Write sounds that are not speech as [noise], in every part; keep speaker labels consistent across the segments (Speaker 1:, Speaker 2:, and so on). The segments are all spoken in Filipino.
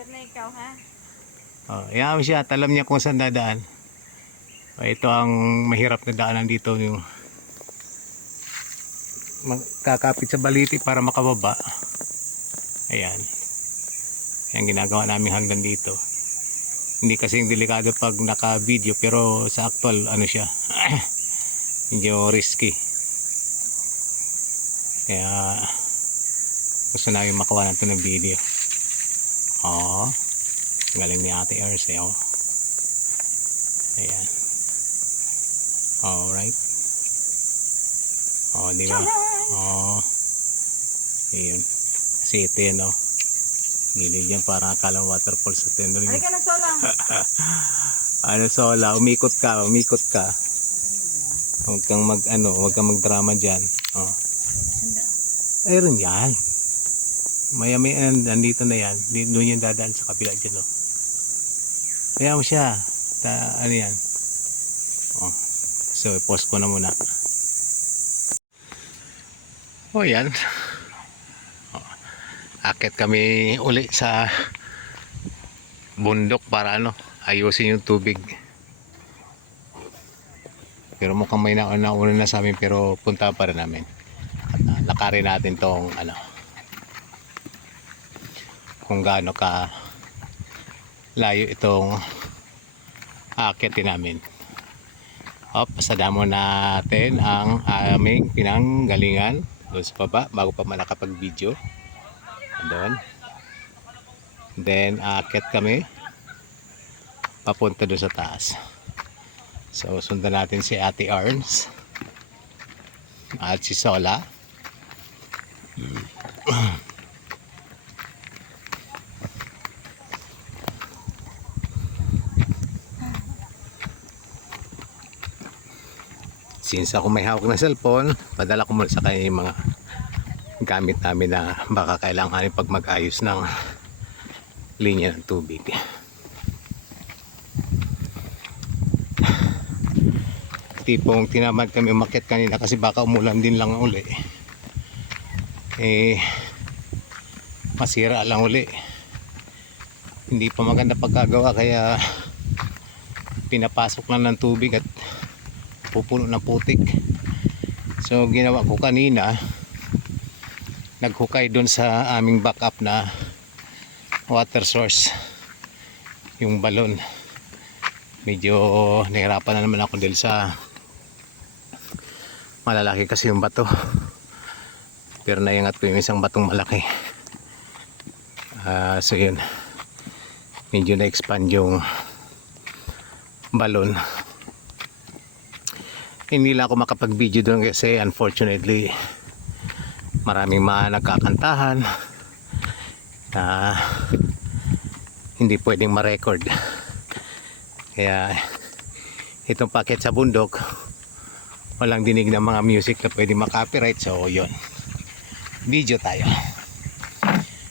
Speaker 1: Ikot na ikaw, ha?
Speaker 2: Oh, mo siya, at alam niya kung saan dadaan. Oh, ito ang mahirap na daanan dito yung kakapit sa baliti para makababa. Ayan. Yan ginagawa namin hanggang dito. Hindi kasing delikado pag naka-video pero sa actual ano siya. [clears throat] medyo risky. Kaya gusto namin makawa natin ng video. Oo. Galing ni Ate Erse, oh. Ayan. Alright. Oh, di ba? Oh. Ayun. Kasi ito yan, oh. Gilid yan para akalang waterfall sa tender niya.
Speaker 1: Halika na, Solang. [laughs]
Speaker 2: Ano sola, umikot ka, umikot ka. Huwag kang mag, ano, huwag kang magdrama dyan. Oh. Ayun yan. Maya may nandito na yan. Doon yung dadaan sa kabila dyan, oh. Kaya mo siya. Ta, ano yan. Oh. So, post ko na muna. Oh, yan. Oh. Akit kami uli sa bundok para ano, ayusin yung tubig. Pero mukhang may nauna na sa amin pero punta pa rin namin. At uh, lakarin natin tong ano kung gaano ka layo itong aakitin namin. Up, pasadamo natin ang aming pinanggalingan doon sa baba bago pa man nakapag-video. Doon. Then, aakyat kami papunta doon sa taas. So, sundan natin si Ate Arms at si Sola. [clears throat] Since ako may hawak na cellphone, padala ko muna sa kanya yung mga gamit namin na baka kailangan pag mag-ayos ng linya ng tubig. Tipong tinamad kami umakyat kanina kasi baka umulan din lang uli. Eh, masira lang uli. Hindi pa maganda pagkagawa kaya pinapasok lang ng tubig at pupuno ng putik. So ginawa ko kanina, naghukay doon sa aming backup na water source yung balon. Medyo nahirapan na naman ako dahil sa malalaki kasi yung bato. Pero naingat ko yung isang batong malaki. Ah, so yun. Medyo na-expand yung balon hindi lang ako makapag video doon kasi unfortunately maraming mga nagkakantahan na hindi pwedeng ma-record. Kaya itong packet sa bundok walang dinig ng mga music na pwedeng makapiright so yun. Video tayo.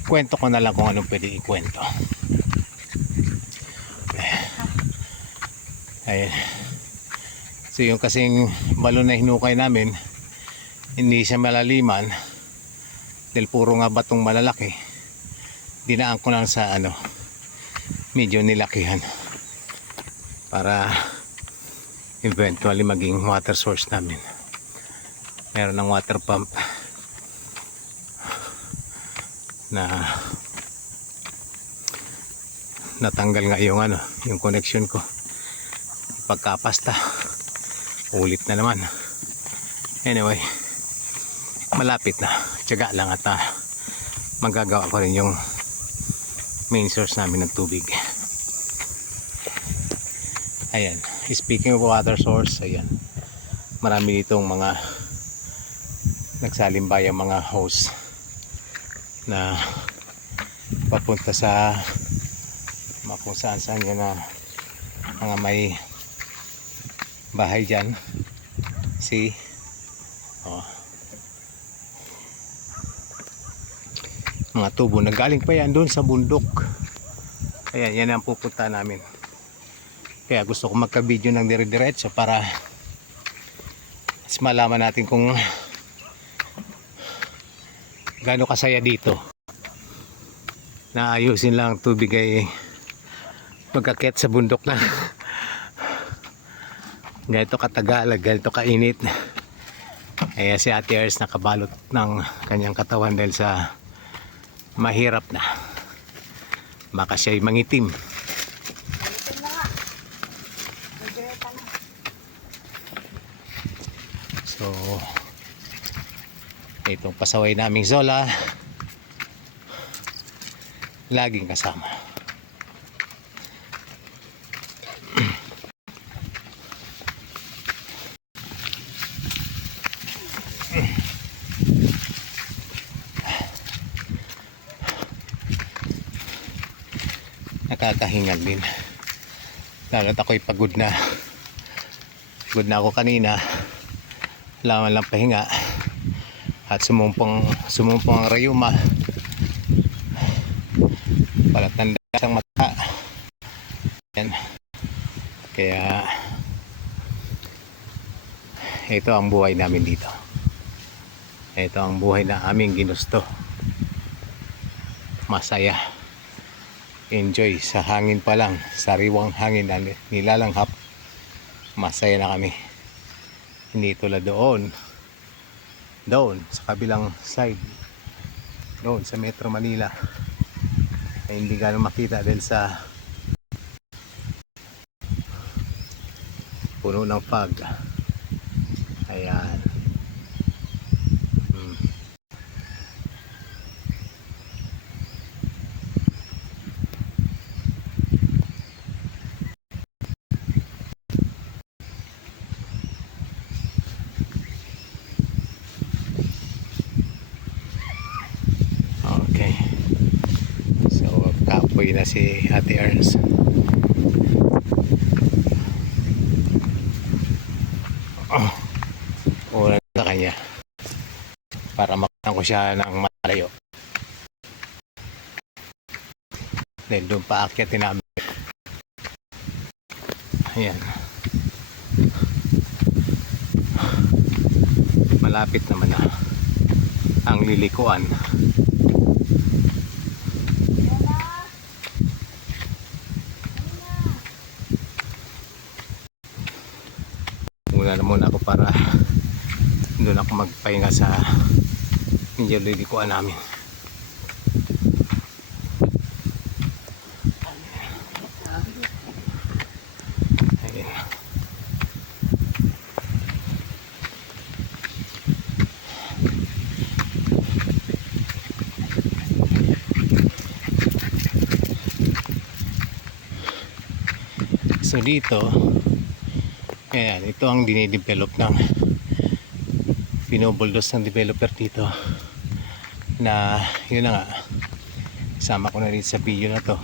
Speaker 2: Kwento ko na lang kung anong pwede ikwento. Ayun so yung kasing balon na hinukay namin. Hindi siya malaliman dahil puro nga batong malalaki. Dinaan ko lang sa ano medyo nilakihan para eventually maging water source namin. Meron ng water pump na natanggal nga yung ano yung connection ko. Pagkapasta ulit na naman. Anyway malapit na. Tiyaga lang at ah, magagawa ko rin yung main source namin ng tubig. Ayan. Speaking of water source ayan. Marami ditong mga nagsalimbayang mga hose na papunta sa kung saan saan yan na mga may bahay dyan. See oh mga tubo na galing pa yan doon sa bundok. Ayan yan ang pupunta namin. Kaya gusto ko magka video ng dire-diretso para mas malaman natin kung gaano kasaya dito. Naayusin lang ang tubig ay magkakit sa bundok lang [laughs] ganito katagal ganito kainit. Kaya si Ate Ers nakabalot ng kanyang katawan dahil sa mahirap na. Baka siya'y mangitim. So itong pasaway naming Zola laging kasama nakakahingal din. Lalo't ako'y pagod na. Pagod na ako kanina. Laman lang pahinga. At sumumpong sumumpong ang rayuma. Palatanda ang mata. Yan. Kaya ito ang buhay namin dito. Ito ang buhay na aming ginusto. Masaya enjoy sa hangin pa lang sariwang hangin na nilalanghap. Masaya na kami. Hindi tulad doon. Doon sa kabilang side. Doon sa Metro Manila. Na hindi gano'ng makita dahil sa puno ng fog. Ayan Kapoy na si Ate Ernst. Oh, una sa kanya. Para makita ko siya ng malayo. Then doon pa akyatin namin. Ayan. Malapit naman na ang lilikuan. Muna na muna ako para doon ako magpahinga sa medyo lilikuan namin. So dito, ayan, ito ang dinidevelop ng binubuldos ng developer dito. Na yun na nga sama ko na rin sa video na to.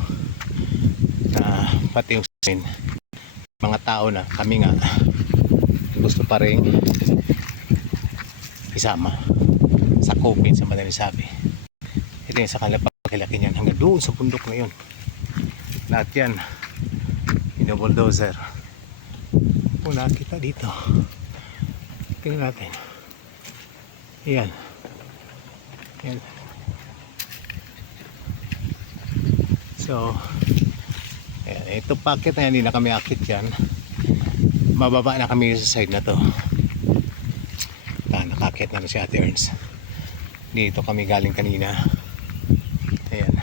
Speaker 2: Na pati yung sa amin, mga tao na kami nga gusto pa rin isama. Sa COVID sa madaling sabi ito yung sa kanila pagkilaki niyan. Hanggang doon sa bundok na yun. Lahat yan bulldozer kung nakita dito. Tingnan natin. Yan yan so ayan, ito packet na yan. Hindi na kami akit yan. Mababa na kami sa side na to. Ah, nakakit na na si Ate Ernst. Dito kami galing kanina. Ayan.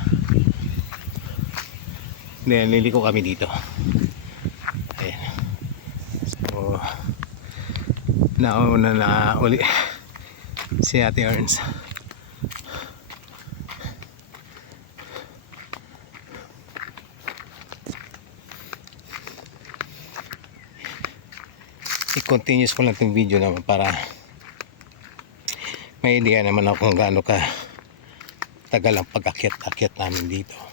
Speaker 2: Then liliko kami dito ayan so nauna na uli. Si Ate Ernst. I-continuous ko lang itong video naman para may idea naman ako kung gaano ka tagal ang pag-akyat-akyat namin dito